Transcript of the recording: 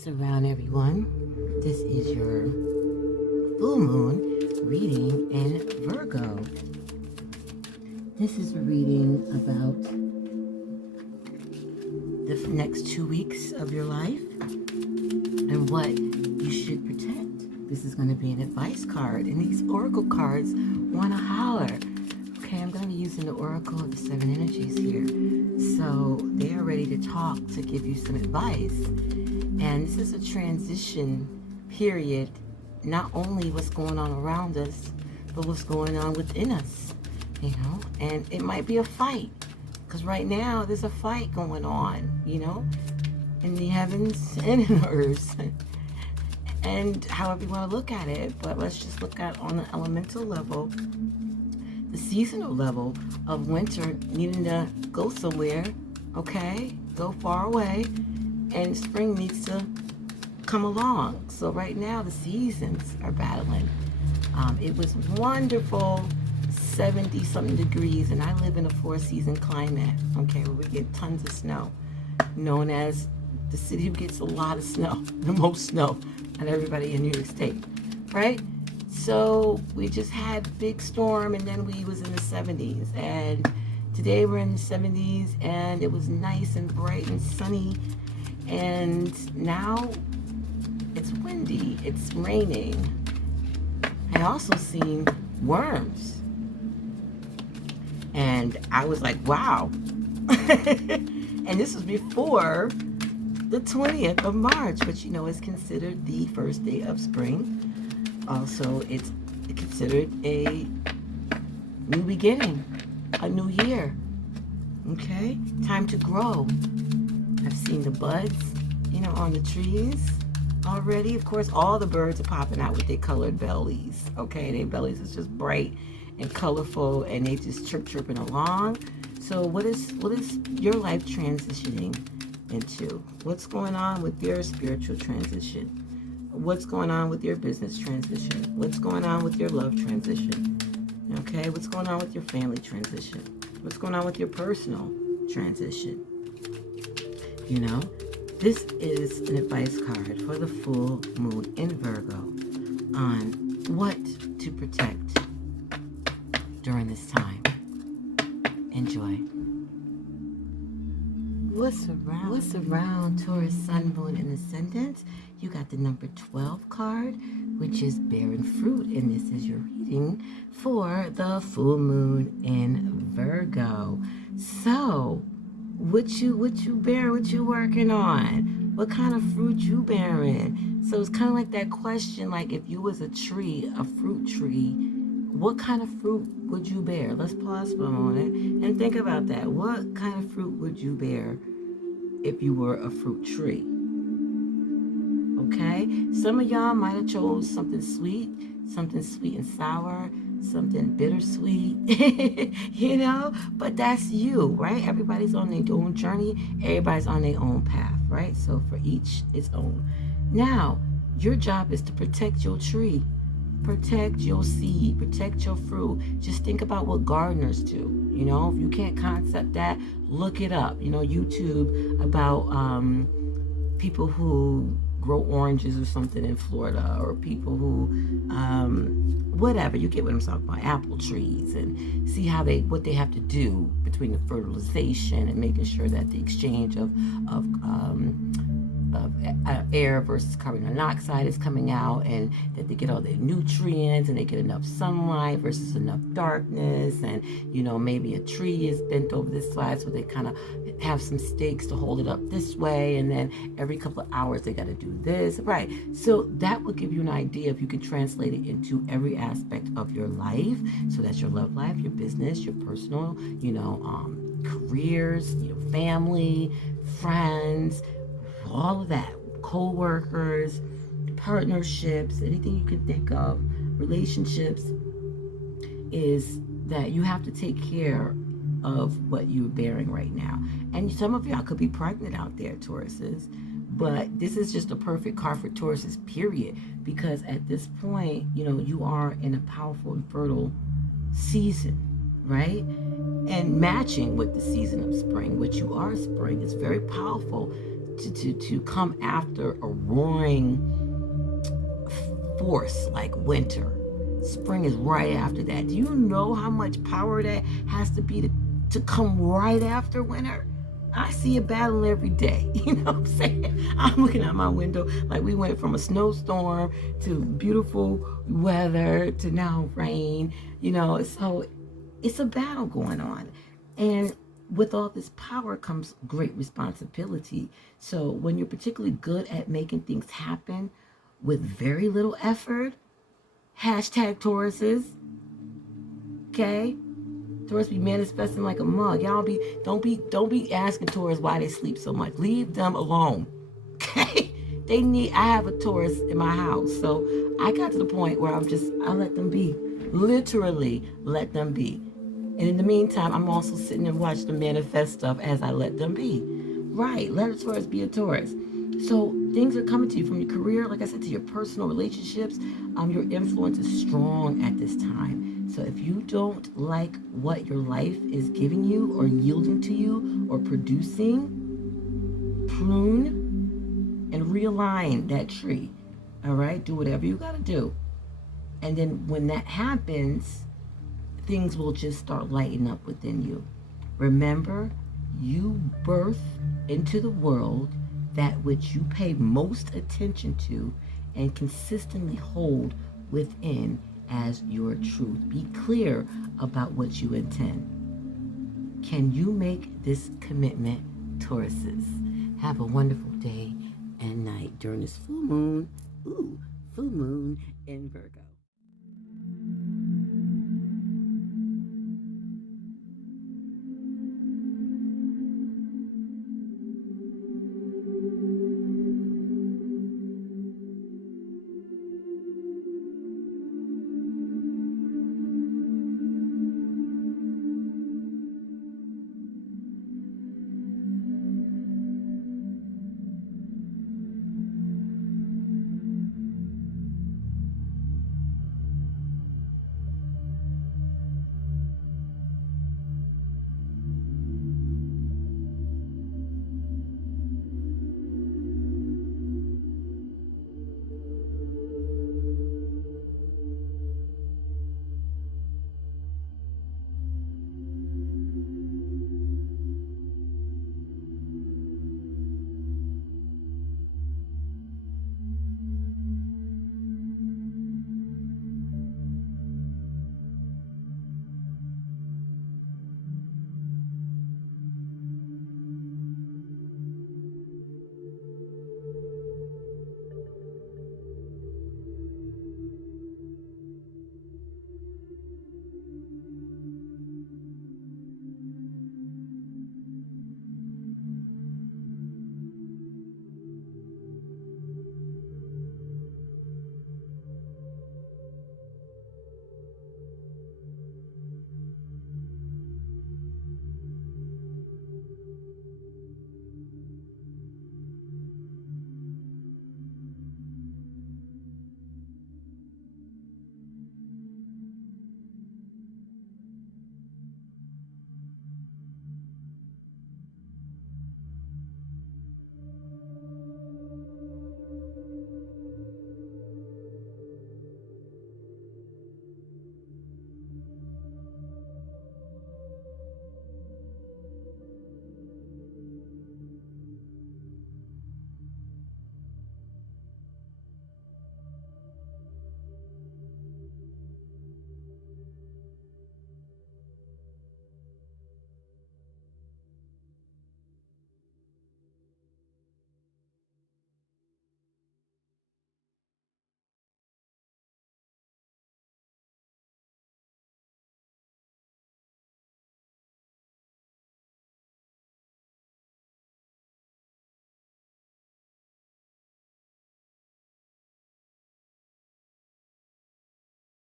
What's around, everyone? This is your full moon reading in Virgo. This is a reading about the next 2 weeks of your life and what you should protect. This is going to be an advice card, and these oracle cards want to holler. Okay, I'm going to be using the oracle of the 7 energies here. So they are ready to talk, to give you some advice. And this is a transition period, not only what's going on around us, but what's going on within us, you know? And it might be a fight, because right now there's a fight going on, you know, in the heavens and in the earth. And however you want to look at it, but let's just look at on the elemental level, the seasonal level of winter needing to go somewhere, okay? Go far away. And spring needs to come along. So right now the seasons are battling. It was wonderful, 70 something degrees, and I live in a 4-season climate, okay, where we get tons of snow, known as the city who gets a lot of snow, the most snow, and everybody in New York State, right? So we just had a big storm, and then we was in the 70s, and today we're in the 70s, and it was nice and bright and sunny. And now it's windy, it's raining. I also seen worms. And I was like, wow. And this was before the 20th of March, which, you know, is considered the first day of spring. Also, it's considered a new beginning, a new year. Okay? Time to grow. I've seen the buds, you know, on the trees already. Of course, all the birds are popping out with their colored bellies. Okay, their bellies is just bright and colorful, and they just chirping along. So what is your life transitioning into? What's going on with your spiritual transition? What's going on with your business transition? What's going on with your love transition? Okay, what's going on with your family transition? What's going on with your personal transition? You know, this is an advice card for the full moon in Virgo on what to protect during this time. Enjoy. What's around Taurus, Sun, Moon, and Ascendant? You got the number 12 card, which is bearing fruit, and this is your reading for the full moon in Virgo. So, what you bear, what you working on, what kind of fruit you bearing. So it's kind of like that question, like if you was a tree, a fruit tree, what kind of fruit would you bear? Let's pause for a moment and think about that. What kind of fruit would you bear if you were a fruit tree? Okay, some of y'all might have chose something sweet and sour, something bittersweet, you know, but that's you, right? Everybody's on their own journey. Everybody's on their own path, right? So for each its own. Now, your job is to protect your tree, protect your seed, protect your fruit. Just think about what gardeners do. You know, if you can't concept that, look it up. You know, YouTube about people who grow oranges or something in Florida, or people who whatever, you get what I'm talking about, apple trees, and see how what they have to do between the fertilization and making sure that the exchange of air versus carbon monoxide is coming out, and that they get all their nutrients, and they get enough sunlight versus enough darkness. And you know, maybe a tree is bent over this side, so they kind of have some stakes to hold it up this way, and then every couple of hours they got to do this, right? So that will give you an idea if you can translate it into every aspect of your life. So that's your love life, your business, your personal, you know, careers, you know, family, friends, all of that, co-workers, partnerships, anything you can think of, relationships, is that you have to take care of what you're bearing right now. And some of y'all could be pregnant out there, Tauruses, but this is just a perfect card for Tauruses, period, because at this point, you know, you are in a powerful and fertile season, right? And matching with the season of spring, which you are spring, is very powerful to come after a roaring force like winter. Spring is right after that. Do you know how much power that has to be to come right after winter? I see a battle every day. You know what I'm saying? I'm looking out my window like we went from a snowstorm to beautiful weather to now rain. You know, so it's a battle going on. And with all this power comes great responsibility. So when you're particularly good at making things happen with very little effort, hashtag Tauruses, okay? Taurus be manifesting like a mug. Y'all don't be asking Taurus why they sleep so much. Leave them alone. Okay? I have a Taurus in my house. So I got to the point where I let them be. Literally let them be. And in the meantime, I'm also sitting and watching them manifest stuff as I let them be. Right, let a Taurus be a Taurus. So things are coming to you from your career, like I said, to your personal relationships. Your influence is strong at this time. So if you don't like what your life is giving you or yielding to you or producing, prune and realign that tree. All right, do whatever you got to do. And then when that happens, things will just start lighting up within you. Remember, you birth into the world that which you pay most attention to and consistently hold within as your truth. Be clear about what you intend. Can you make this commitment, Tauruses? Have a wonderful day and night during this full moon. Full moon in Virgo.